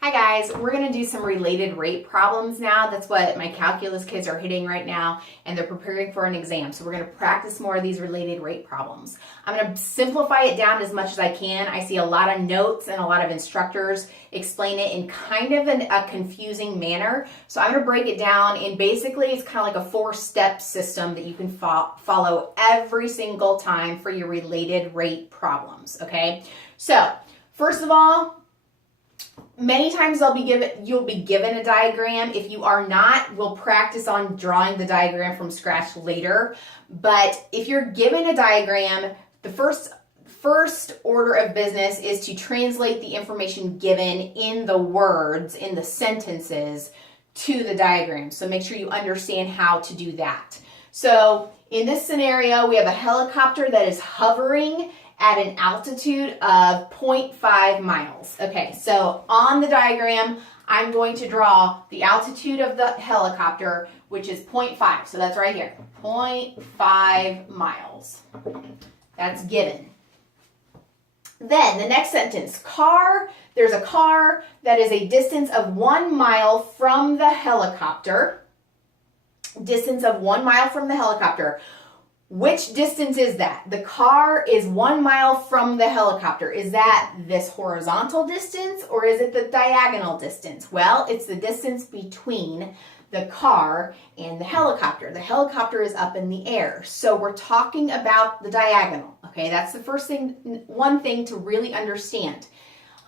Hi guys, we're going to do some related rate problems now. That's what my calculus kids are hitting right now, and they're preparing for an exam. So we're going to practice more of these related rate problems. I'm going to simplify it down as much as I can. I see a lot of notes and a lot of instructors explain it in kind of a confusing manner. So I'm going to break it down, and basically it's kind of like a 4-step system that you can follow every single time for your related rate problems, okay? So first of all, many times you'll be given a diagram. If you are not, we'll practice on drawing the diagram from scratch later. But if you're given a diagram, the first order of business is to translate the information given in the words, in the sentences, to the diagram. So make sure you understand how to do that. So in this scenario, we have a helicopter that is hovering at an altitude of 0.5 miles. Okay, so on the diagram, I'm going to draw the altitude of the helicopter, which is 0.5. So that's right here, 0.5 miles. That's given. Then the next sentence, there's a car that is a distance of 1 mile from the helicopter. Distance of 1 mile from the helicopter. Which distance is that? The car is 1 mile from the helicopter. Is that this horizontal distance or is it the diagonal distance? Well, it's the distance between the car and the helicopter. The helicopter is up in the air. So we're talking about the diagonal. Okay, that's the one thing to really understand.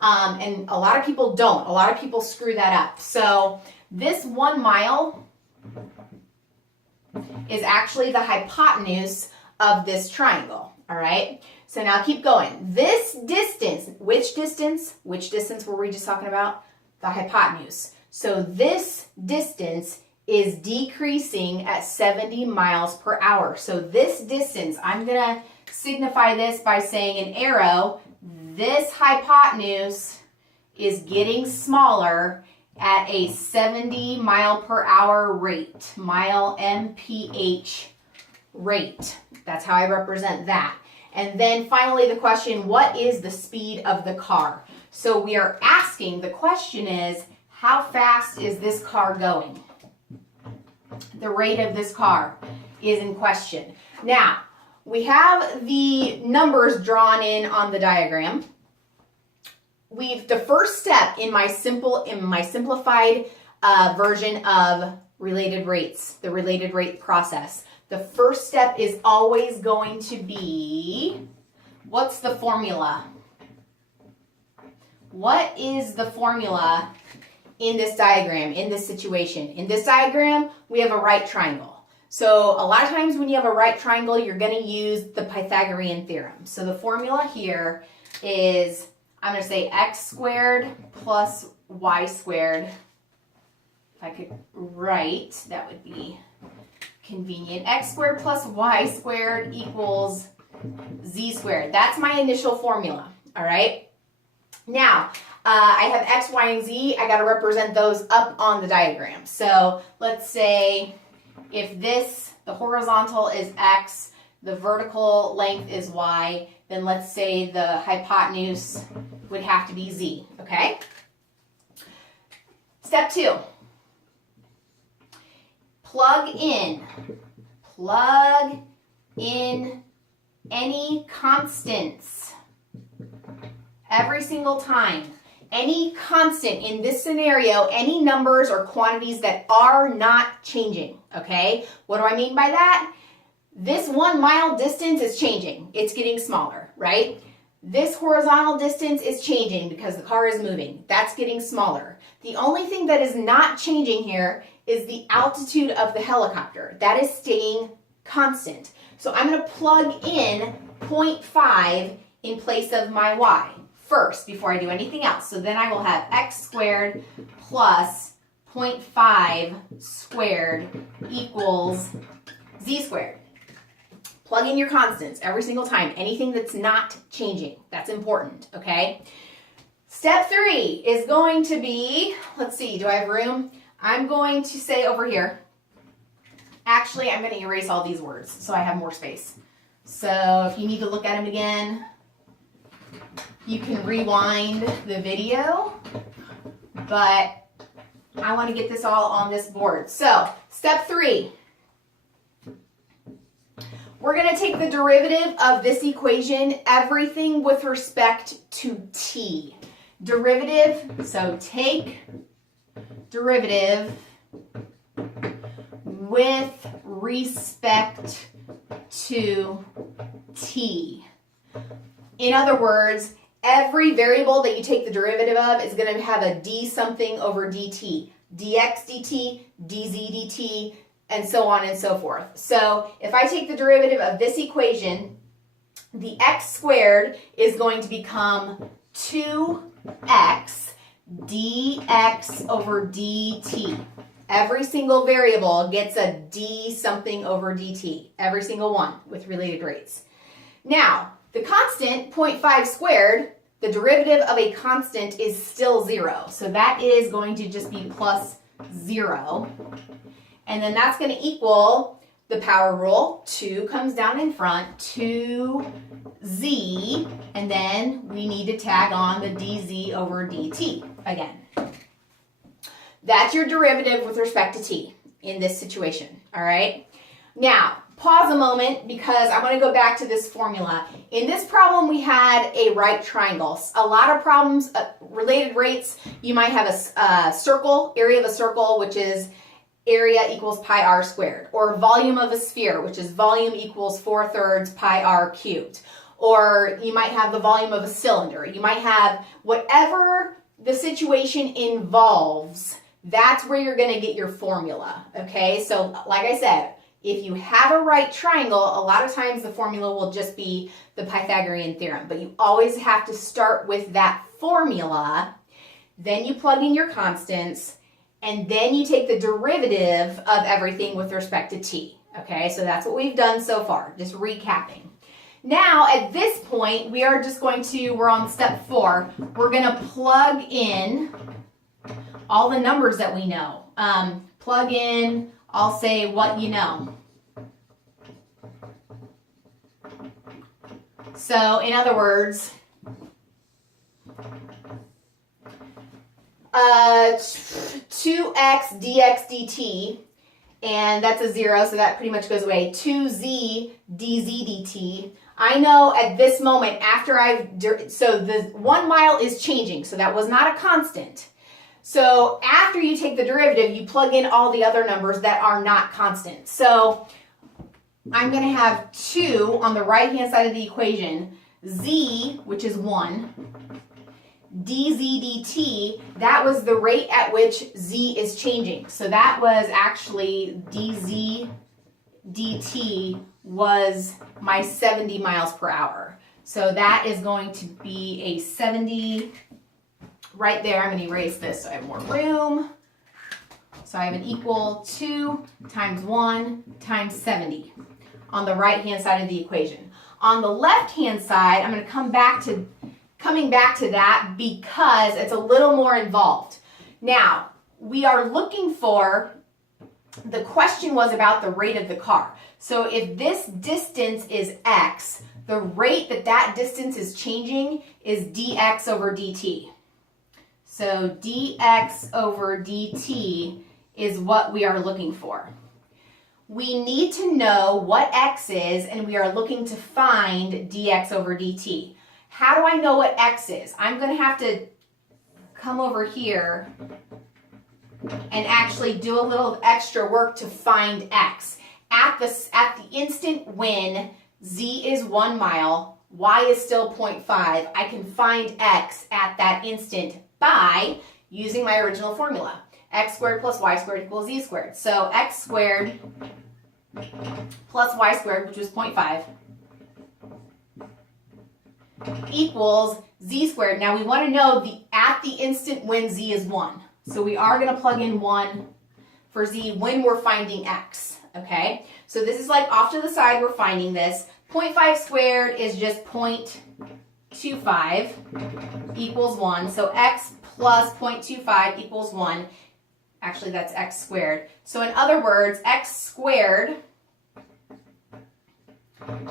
And a lot of people don't. A lot of people screw that up. So this 1 mile is actually the hypotenuse of this triangle, all right? So now keep going. This distance, which distance were we just talking about? The hypotenuse. So this distance is decreasing at 70 miles per hour. So this distance, I'm gonna signify this by saying an arrow. This hypotenuse is getting smaller at a 70 mile per hour rate, mile mph rate. That's how I represent that. And then finally the question, what is the speed of the car? So we are asking, the question is, how fast is this car going? The rate of this car is in question. Now, we have the numbers drawn in on the diagram. The first step in my simplified version of related rates, the related rate process, the first step is always going to be, what's the formula? What is the formula in this diagram, in this situation? In this diagram, we have a right triangle. So a lot of times when you have a right triangle, you're going to use the Pythagorean theorem. So the formula here is, I'm going to say x squared plus y squared. If I could write, that would be convenient. X squared plus y squared equals z squared. That's my initial formula, all right? Now, I have x, y, and z. I got to represent those up on the diagram. So let's say if the horizontal is x, the vertical length is y, then let's say the hypotenuse would have to be z, okay? Step 2. Plug in any constants every single time. Any constant in this scenario, any numbers or quantities that are not changing, okay? What do I mean by that? This 1 mile distance is changing. It's getting smaller, right? This horizontal distance is changing because the car is moving. That's getting smaller. The only thing that is not changing here is the altitude of the helicopter. That is staying constant. So I'm going to plug in 0.5 in place of my y first before I do anything else. So then I will have x squared plus 0.5 squared equals z squared. Plug in your constants every single time. Anything that's not changing. That's important, okay? Step 3 is going to be, let's see, do I have room? I'm going to say over here, actually, I'm going to erase all these words so I have more space. So if you need to look at them again, you can rewind the video but I want to get this all on this board. So step 3. We're going to take the derivative of this equation, everything with respect to t. Derivative, so take derivative with respect to t. In other words, every variable that you take the derivative of is going to have a d something over dt, dx dt, dz dt, and so on and so forth. So if I take the derivative of this equation, the x squared is going to become 2x dx over dt. Every single variable gets a d something over dt, every single one with related rates. Now, the constant, 0.5 squared, the derivative of a constant is still 0. So that is going to just be plus 0. And then that's going to equal the power rule. 2 comes down in front, 2z, and then we need to tag on the dz over dt again. That's your derivative with respect to t in this situation, all right? Now, pause a moment because I want to go back to this formula. In this problem, we had a right triangle. A lot of problems, related rates, you might have a circle, area of a circle, which is area equals pi r squared, or volume of a sphere, which is volume equals 4/3 pi r cubed. Or you might have the volume of a cylinder. You might have whatever the situation involves, that's where you're going to get your formula, okay? So like I said, if you have a right triangle, a lot of times the formula will just be the Pythagorean theorem, but you always have to start with that formula, then you plug in your constants, and then you take the derivative of everything with respect to t, okay? So that's what we've done so far, just recapping. Now, at this point, we are just going to, we're on step 4, we're going to plug in all the numbers that we know. Plug in, I'll say what you know. So, in other words, 2x dx dt, and that's a 0, so that pretty much goes away. 2z dz dt. I know at this moment, after so the 1 mile is changing, so that was not a constant. So after you take the derivative, you plug in all the other numbers that are not constant. So I'm going to have 2 on the right-hand side of the equation, z, which is 1, dz dt, that was the rate at which z is changing. So that was actually dz dt was my 70 miles per hour. So that is going to be a 70 right there. I'm going to erase this so I have more room. So I have an equal 2 times 1 times 70 on the right-hand side of the equation. On the left-hand side, I'm going to coming back to that because it's a little more involved. Now, we are looking for, the question was about the rate of the car. So if this distance is x, the rate that distance is changing is dx over dt. So dx over dt is what we are looking for. We need to know what x is, and we are looking to find dx over dt. How do I know what x is? I'm going to have to come over here and actually do a little extra work to find x. At the instant when z is 1 mile, y is still 0.5, I can find x at that instant by using my original formula. X squared plus y squared equals z squared. So x squared plus y squared, which was 0.5, equals z squared. Now we want to know at the instant when z is 1. So we are going to plug in 1 for z when we're finding x. Okay, so this is like off to the side, we're finding this. 0.5 squared is just 0.25 equals 1. So x plus 0.25 equals 1. Actually, that's x squared. So in other words, x squared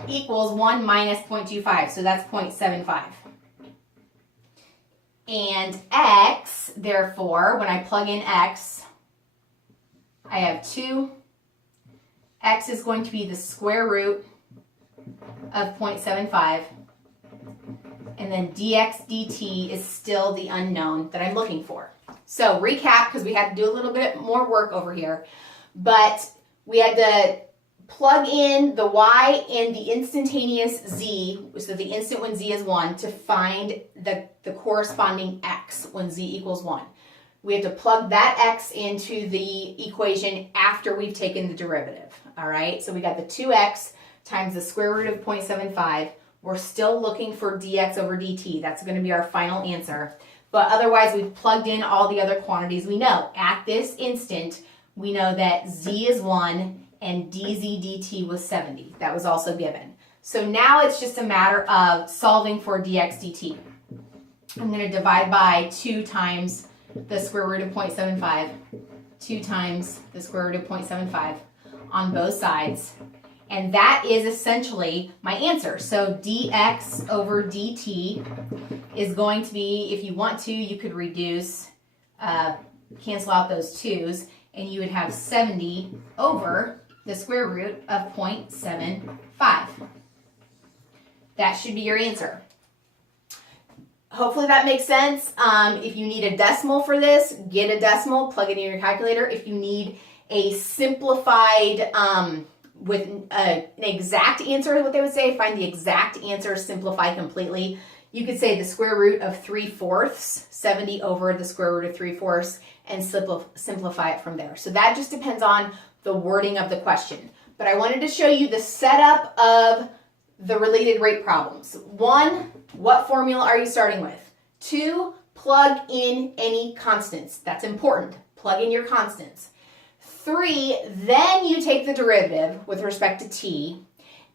equals 1 minus 0.25. So that's 0.75. And x, therefore, when I plug in x, I have 2. X is going to be the square root of 0.75. And then dx dt is still the unknown that I'm looking for. So recap, because we had to do a little bit more work over here, but we had to plug in the y and the instantaneous z, so the instant when z is 1, to find the corresponding x when z equals 1. We have to plug that x into the equation after we've taken the derivative, all right? So we got the 2x times the square root of 0.75. We're still looking for dx over dt. That's going to be our final answer. But otherwise, we've plugged in all the other quantities we know. At this instant, we know that z is 1 and dz dt was 70. That was also given. So now it's just a matter of solving for dx dt. I'm going to divide by 2 times the square root of 0.75, 2 times the square root of 0.75 on both sides. And that is essentially my answer. So dx over dt is going to be, if you want to, you could reduce, cancel out those 2's, and you would have 70 over the square root of 0.75. That should be your answer. Hopefully that makes sense. If you need a decimal for this, get a decimal, plug it in your calculator. If you need a simplified, with an exact answer is what they would say, find the exact answer, simplify completely. You could say the square root of 3/4, 70 over the square root of 3/4, and simplify it from there. So that just depends on the wording of the question. But I wanted to show you the setup of the related rate problems. 1, what formula are you starting with? 2, plug in any constants. That's important. Plug in your constants. 3, then you take the derivative with respect to t.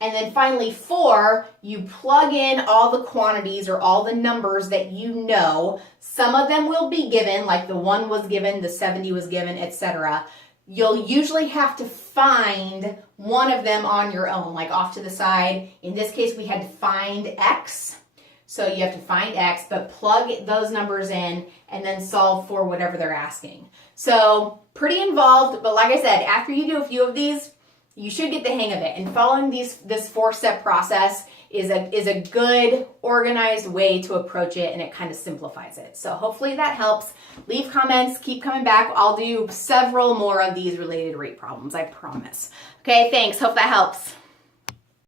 And then finally 4, you plug in all the quantities or all the numbers that you know. Some of them will be given, like the 1 was given, the 70 was given, etc. You'll usually have to find one of them on your own, like off to the side. In this case, we had to find x. So you have to find x, but plug those numbers in and then solve for whatever they're asking. So pretty involved, but like I said, after you do a few of these, you should get the hang of it. And following this 4-step process is a good, organized way to approach it, and it kind of simplifies it. So hopefully that helps. Leave comments, keep coming back. I'll do several more of these related rate problems, I promise. Okay, thanks. Hope that helps.